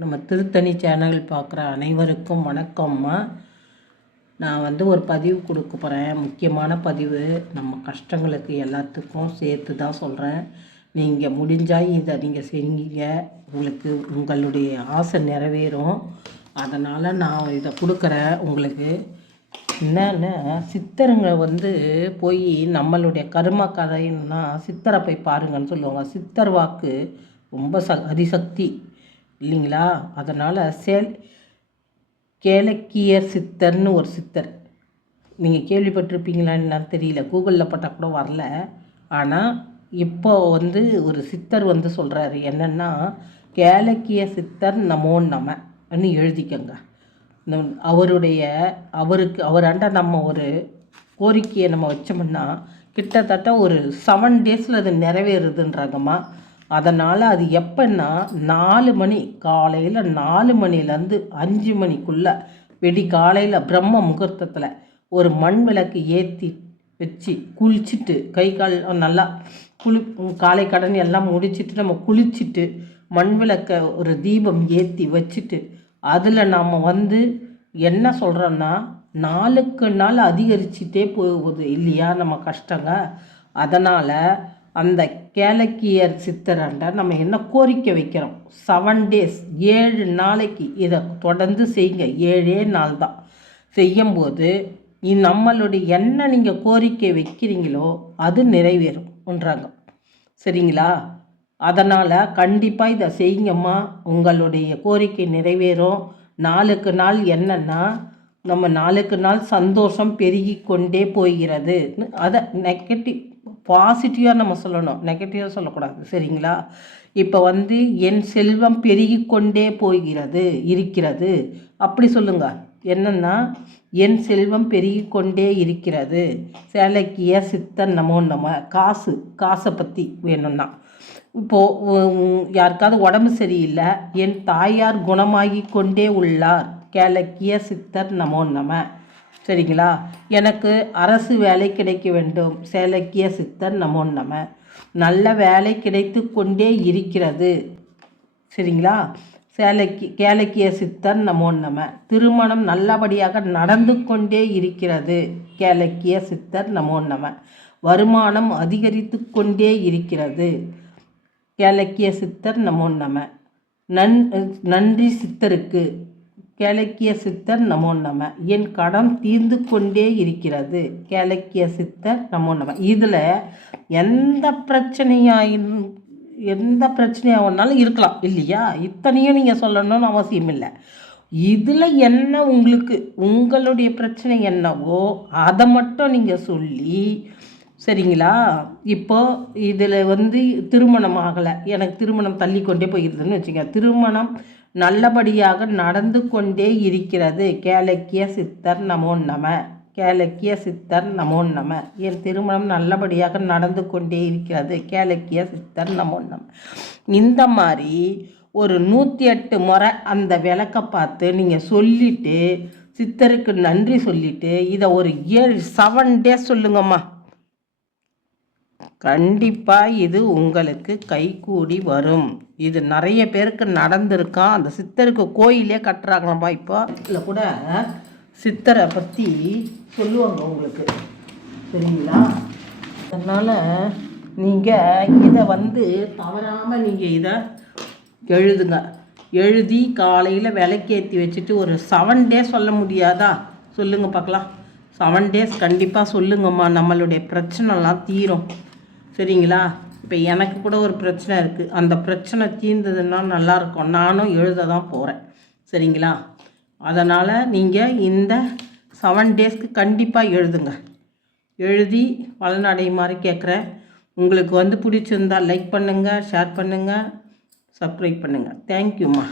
நம்ம திருத்தணி சேனல் பார்க்குற அனைவருக்கும் வணக்கம்மா. நான் வந்து ஒரு பதிவு கொடுக்க போகிறேன் முக்கியமான பதிவு. நம்ம கஷ்டங்களுக்கு எல்லாத்துக்கும் சேர்த்து தான் சொல்கிறேன் நீங்கள் முடிஞ்சால் இதை நீங்கள் செஞ்சீங்க உங்களுக்கு உங்களுடைய ஆசை நிறைவேறும். அதனால் நான் இதை கொடுக்குறேன் உங்களுக்கு. என்னென்னா சித்தருங்க வந்து போய் நம்மளுடைய கரும கதைன்னா சித்தரை போய் பாருங்கன்னு சொல்லுவாங்க. சித்தர் வாக்கு ரொம்ப ச அதிசக்தி. இல்லைங்களா? அதனால் சேல் கேலக்கிய சித்தர்னு ஒரு சித்தர். நீங்கள் கேள்விப்பட்டிருப்பீங்களான்னு என்னன்னு தெரியல. கூகுளில் பட்டால் கூட வரல. ஆனால் இப்போ வந்து ஒரு சித்தர் வந்து சொல்கிறாரு என்னென்னா கேலக்கிய சித்தர் நமோ நமன்னு எழுதிக்கங்க. அவருடைய அவருக்கு அவராண்ட நம்ம ஒரு கோரிக்கையை நம்ம வச்சோம்னா கிட்டத்தட்ட ஒரு செவன் டேஸில் அது நிறைவேறுதுன்றாங்கம்மா. அதனால் அது எப்போன்னா நாலு மணி காலையில் நாலு மணிலேருந்து அஞ்சு மணிக்குள்ளே வெடி காலையில் பிரம்ம முகூர்த்தத்தில் ஒரு மண் விளக்கு ஏற்றி வச்சு குளிச்சுட்டு கை கால் நல்லா குளி காலை கடன் எல்லாம் முடிச்சிட்டு நம்ம குளிச்சுட்டு மண் விளக்கை ஒரு தீபம் ஏற்றி வச்சுட்டு அதில் நாம் வந்து என்ன சொல்கிறோன்னா நாளுக்கு நாள் அதிகரிச்சுட்டே போகுது இல்லையா நம்ம கஷ்டங்க. அதனால் அந்த கேலக்கியர் சித்தரண்டை நம்ம என்ன கோரிக்கை வைக்கிறோம்? செவன் டேஸ் ஏழு நாளைக்கு இதை தொடர்ந்து செய்யுங்க. ஏழே நாள் தான். செய்யும்போது நம்மளுடைய என்ன நீங்கள் கோரிக்கை வைக்கிறீங்களோ அது நிறைவேறும்ன்றாங்க சரிங்களா? அதனால் கண்டிப்பாக இதை செய்யுங்கம்மா. உங்களுடைய கோரிக்கை நிறைவேறும். நாளுக்கு நாள் என்னென்னா நம்ம நாளுக்கு நாள் சந்தோஷம் பெருகி கொண்டே போகிறதுன்னு அதை நெகட்டிவ் பாசிட்டிவாக நம்ம சொல்லணும். நெகட்டிவாக சொல்லக்கூடாது. சரிங்களா? இப்போ வந்து என் செல்வம் பெருகி கொண்டே போகிறது இருக்கிறது. அப்படி சொல்லுங்க. என்னென்னா என் செல்வம் பெருகி கொண்டே இருக்கிறது. சேலைக்கிய சித்தன் நமோ நம்ம காசு காசை பற்றி வேணும்னா. இப்போது யாருக்காவது உடம்பு சரியில்லை என் தாயார் குணமாகி கொண்டே உள்ளார். கேலக்கிய சித்தர் நமோ நம. சரிங்களா? எனக்கு அரசு வேலை கிடைக்க வேண்டும். சேலக்கிய சித்தர் நமோ நம. நல்ல வேலை கிடைத்து கொண்டே இருக்கிறது. சரிங்களா? சேலக்கி கேலக்கிய சித்தர் நமோ நம. திருமணம் நல்லபடியாக நடந்து கொண்டே இருக்கிறது. கேலக்கிய சித்தர் நமோ நம. வருமானம் அதிகரித்து கொண்டே இருக்கிறது. கேலக்கிய சித்தர் நமோ நம. நன் நன்றி சித்தருக்கு. கேலக்கிய சித்தர் நமோ நம. என் கடம் தீர்ந்து கொண்டே இருக்கிறது. கேலக்கிய சித்தர் நமோ நம. இதில் எந்த பிரச்சனையாயின் எந்த பிரச்சனையாக பிரச்சனையாகனாலும் இருக்கலாம். இல்லையா? இத்தனையும் நீங்கள் சொல்லணும்னு அவசியம் இல்லை. இதில் என்ன உங்களுக்கு உங்களுடைய பிரச்சனை என்னவோ அதை மட்டும் நீங்கள் சொல்லி சரிங்களா? இப்போ இதில் வந்து திருமணம் ஆகலை. எனக்கு திருமணம் தள்ளி கொண்டே போயிருதுன்னு வச்சுக்க திருமணம் நல்லபடியாக நடந்து கொண்டே இருக்கிறது. கேலக்கிய சித்தர் நமோ நம. கேலக்கிய சித்தர் நமோ நம. என் திருமணம் நல்லபடியாக நடந்து கொண்டே இருக்கிறது. கேலக்கிய சித்தர் நமோ நம. இந்த மாதிரி ஒரு நூற்றி எட்டு முறை அந்த விளக்கை பார்த்து நீங்கள் சொல்லிவிட்டு சித்தருக்கு நன்றி சொல்லிவிட்டு இதை ஒரு ஏழு செவன் டேஸ் சொல்லுங்கம்மா. கண்டிப்பாக இது உங்களுக்கு கைகூடி வரும். இது நிறைய பேருக்கு நடந்திருக்கான் அந்த சித்தருக்கு கோயிலே கட்டுறாங்களாம்ப்பா இப்போ? இல்லை கூட சித்தரை பற்றி சொல்லுவாங்க உங்களுக்கு. சரிங்களா? அதனால் நீங்கள் இதை வந்து தவறாமல் நீங்கள் இதை எழுதுங்க. எழுதி காலையில் விளக்கேற்றி வச்சுட்டு ஒரு செவன் டேஸ் சொல்ல முடியாதா? சொல்லுங்கள் பார்க்கலாம். செவன் டேஸ் கண்டிப்பாக சொல்லுங்கம்மா. நம்மளுடைய பிரச்சனைலாம் தீரும். சரிங்களா? இப்போ எனக்கு கூட ஒரு பிரச்சனை இருக்குது அந்த பிரச்சனை தீர்ந்ததுன்னா நல்லாயிருக்கும் நானும் எழுத தான் போகிறேன் சரிங்களா? அதனால் நீங்கள் இந்த செவன் டேஸ்க்கு கண்டிப்பாக எழுதுங்க. எழுதி பலனடையுமாறு கேட்குறேன் உங்களுக்கு வந்து பிடிச்சிருந்தால் லைக் பண்ணுங்கள் ஷேர் பண்ணுங்கள் சப்ஸ்கிரைப் பண்ணுங்கள் தேங்க்யூம்மா